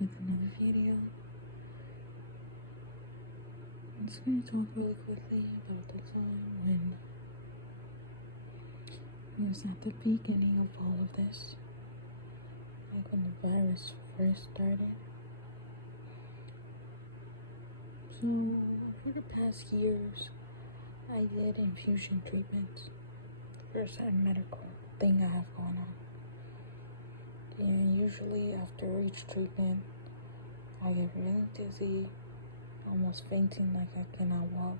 with another video. I'm just going to talk really quickly about the time when it was at the beginning of all of this, like when the virus first started. So for the past years, I did infusion treatments for a certain medical thing I have going on. And usually after each treatment, I get really dizzy, almost fainting, like I cannot walk.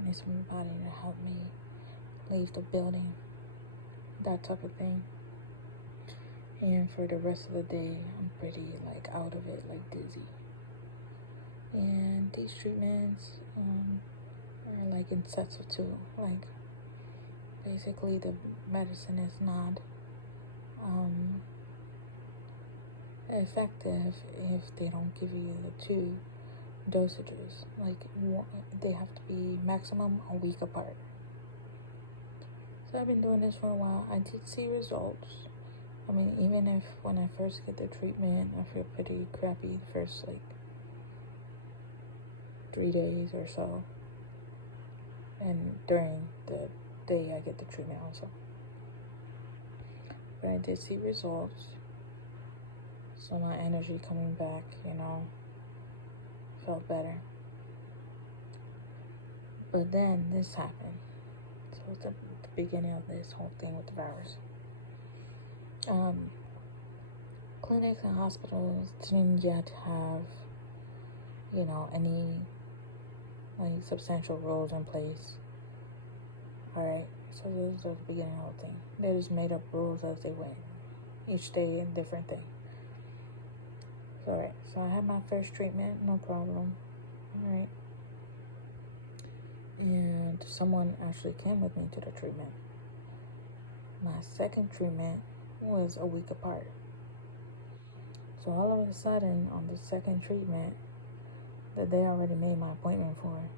I need somebody to help me leave the building, that type of thing. And for the rest of the day, I'm pretty like out of it, like dizzy. And these treatments are like in sets of two. Like basically the medicine is not effective if they don't give you the two dosages. Like they have to be maximum a week apart. So I've been doing this for a while. I did see results. I mean, even if when I first get the treatment, I feel pretty crappy the first like 3 days or so, and during the day I get the treatment also. But I did see results. So my energy coming back, felt better. But then this happened. So it's the beginning of this whole thing with the virus. Clinics and hospitals didn't yet have, any like substantial rules in place. Alright, so this is the beginning of the thing. They just made up rules as they went. Each day a different thing. Alright, so I had my first treatment, no problem. Alright. And someone actually came with me to the treatment. My second treatment was a week apart. So all of a sudden, on the second treatment that they already made my appointment for,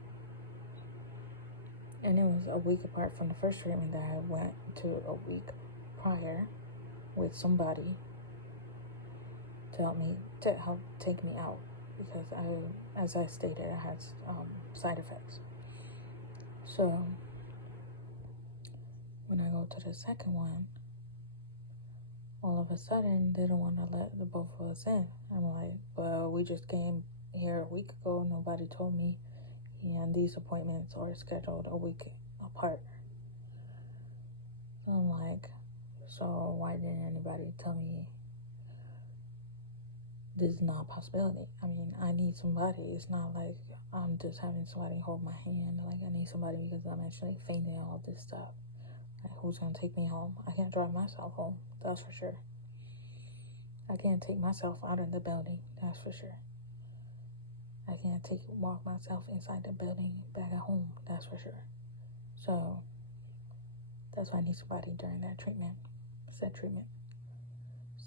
and it was a week apart from the first treatment that I went to a week prior with somebody to help take me out, because as I stated, I had side effects. So when I go to the second one, all of a sudden they don't want to let the both of us in. I'm like, well, we just came here a week ago. Nobody told me, and these appointments are scheduled a week apart. So I'm like, so why didn't anybody tell me this is not a possibility? I mean, I need somebody. It's not like I'm just having somebody hold my hand. Like, I need somebody because I'm actually fainting all this stuff. Like, who's gonna take me home? I can't drive myself home, that's for sure. I can't take myself out of the building, that's for sure. I can't walk myself inside the building back at home, that's for sure. So that's why I need somebody during that said treatment.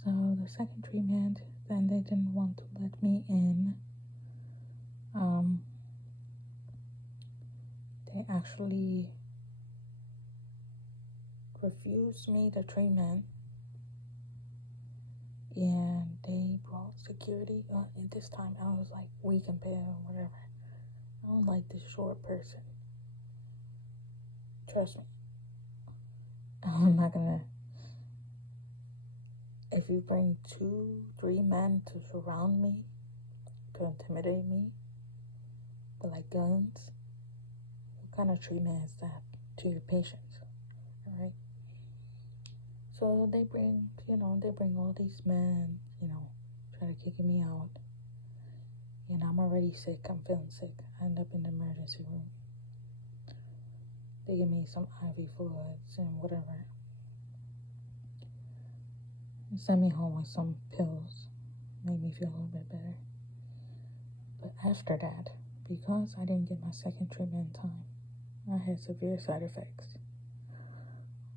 So the second treatment, then they didn't want to let me in. They actually refused me the treatment, and they brought security. And this time I was like weak in bed or whatever. I don't like this short person. Trust me. I'm not gonna. If you bring 2-3 men to surround me, to intimidate me, with like guns, what kind of treatment is that to your patients? Alright? So they bring all these men, try to kick me out. And I'm already sick, I'm feeling sick. I end up in the emergency room. They give me some IV fluids and whatever. And send me home with some pills. Made me feel a little bit better. But after that, because I didn't get my second treatment in time, I had severe side effects.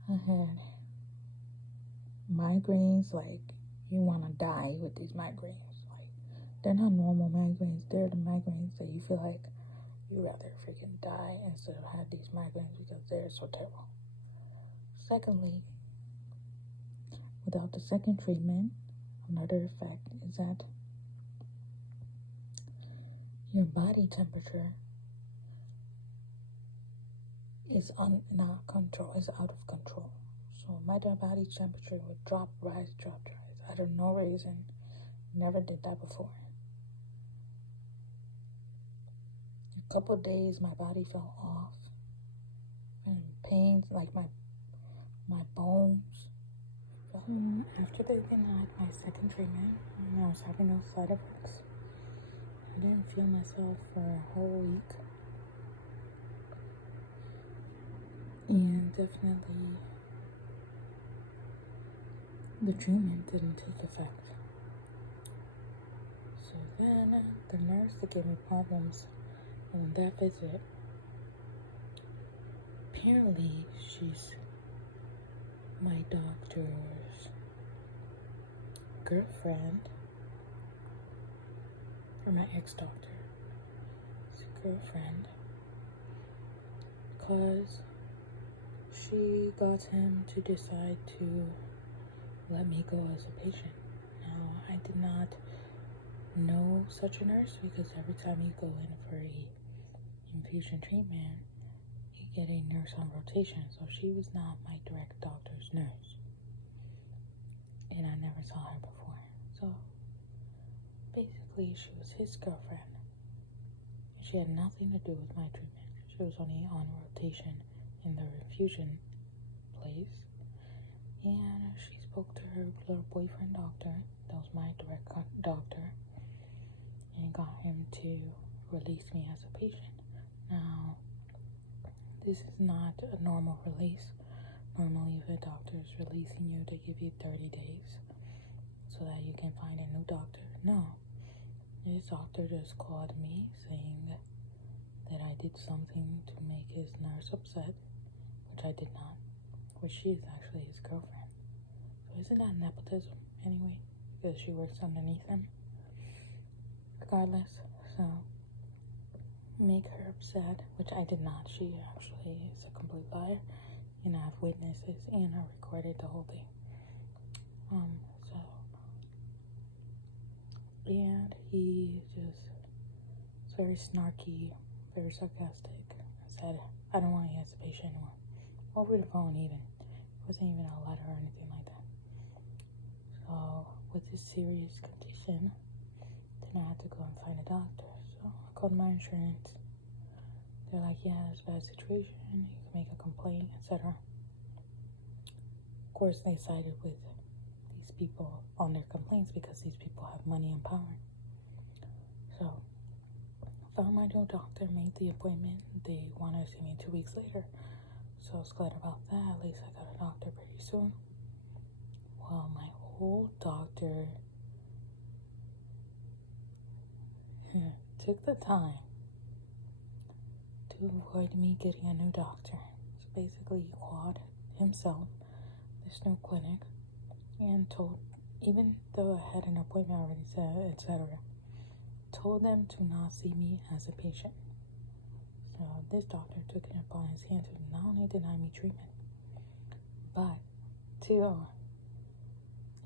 I had migraines, like you want to die with these migraines. Like, they're not normal migraines. They're the migraines that you feel like you'd rather freaking die instead of have these migraines because they're so terrible. Secondly, without the second treatment, another effect is that your body temperature is not control, is out of control. So my body temperature would drop, rise, out of no reason. Never did that before. A couple days my body felt off and pains like my bones. After beginning my second treatment, I was having no side effects. I didn't feel myself for a whole week. And definitely the treatment didn't take effect. So then the nurse that gave me problems on that visit, apparently she's my doctor's girlfriend, or my ex-doctor. It's a girlfriend, because she got him to decide to let me go as a patient. Now, I did not know such a nurse, because every time you go in for a infusion treatment, you get a nurse on rotation. So she was not my direct doctor's nurse, and I never saw her before. So basically she was his girlfriend. She had nothing to do with my treatment. She was only on rotation in the infusion place, and she spoke to her little boyfriend doctor, that was my direct doctor, and got him to release me as a patient. Now, this is not a normal release. Normally, if a doctor is releasing you, they give you 30 days so that you can find a new doctor. No, this doctor just called me saying that I did something to make his nurse upset, which I did not, which she is actually his girlfriend. So isn't that nepotism anyway? Because she works underneath him. Regardless, so make her upset, which I did not. She actually is a complete liar, and I have witnesses, and I recorded the whole thing. And he just was very snarky, very sarcastic. I said, I don't want you as a patient anymore. Over the phone even. It wasn't even a letter or anything like that. So with this serious condition, then I had to go and find a doctor. So I called my insurance. They're like, yeah, it's a bad situation. You can make a complaint, etc. Of course, they sided with these people on their complaints because these people have money and power. So I found my new doctor, made the appointment. They wanted to see me 2 weeks later. So I was glad about that. At least I got a doctor pretty soon. Well, my old doctor took the time to avoid me getting a new doctor. So basically, he called himself this new clinic and told, even though I had an appointment already set, etc., told them to not see me as a patient. So this doctor took it upon his hand to not only deny me treatment, but to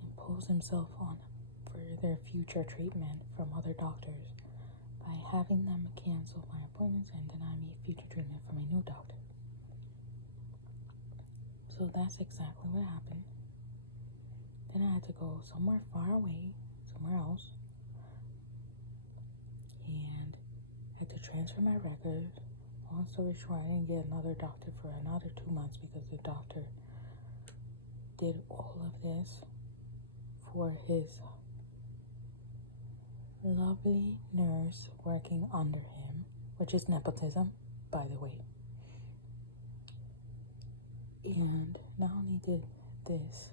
impose himself on further future treatment from other doctors by having them cancel my appointments and deny me future treatment from a new doctor. So that's exactly what happened. Then I had to go somewhere far away, somewhere else, and I had to transfer my records. Long story short, I didn't get another doctor for another 2 months because the doctor did all of this for his lovely nurse working under him, which is nepotism, by the way. And not only did this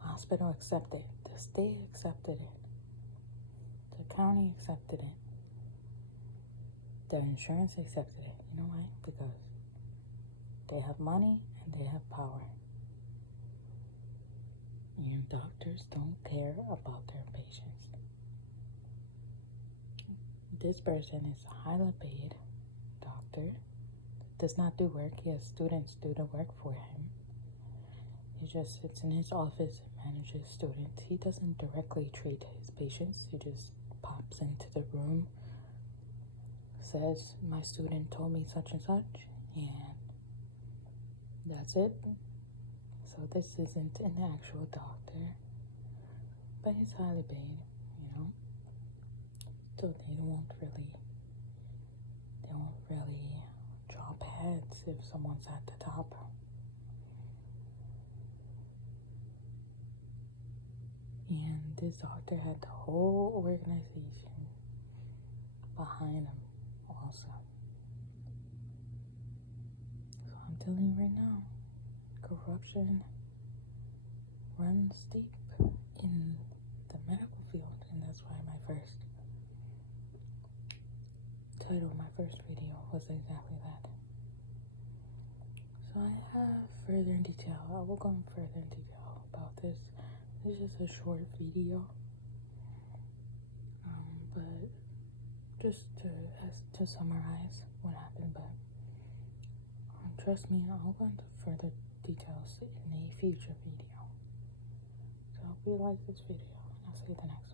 hospital accept it, the state accepted it, the county accepted it, the insurance accepted it. You know why? Because they have money and they have power. And doctors don't care about their patients. This person is a highly paid doctor, does not do work. He has students do the work for him. He just sits in his office and manages students. He doesn't directly treat his patients. He just pops into the room says my student told me such and such, and that's it. So this isn't an actual doctor, but he's highly paid, you know. So they won't really drop heads if someone's at the top. And this doctor had the whole organization behind him also. So I'm telling you right now, corruption runs deep in the medical field, and that's why my first title of my first video was exactly that. So I have further in detail. I will go in further in detail about this. This is just a short video, but just to summarize what happened. But trust me, I'll go into further details in a future video. So I hope you like this video, and I'll see you the next one.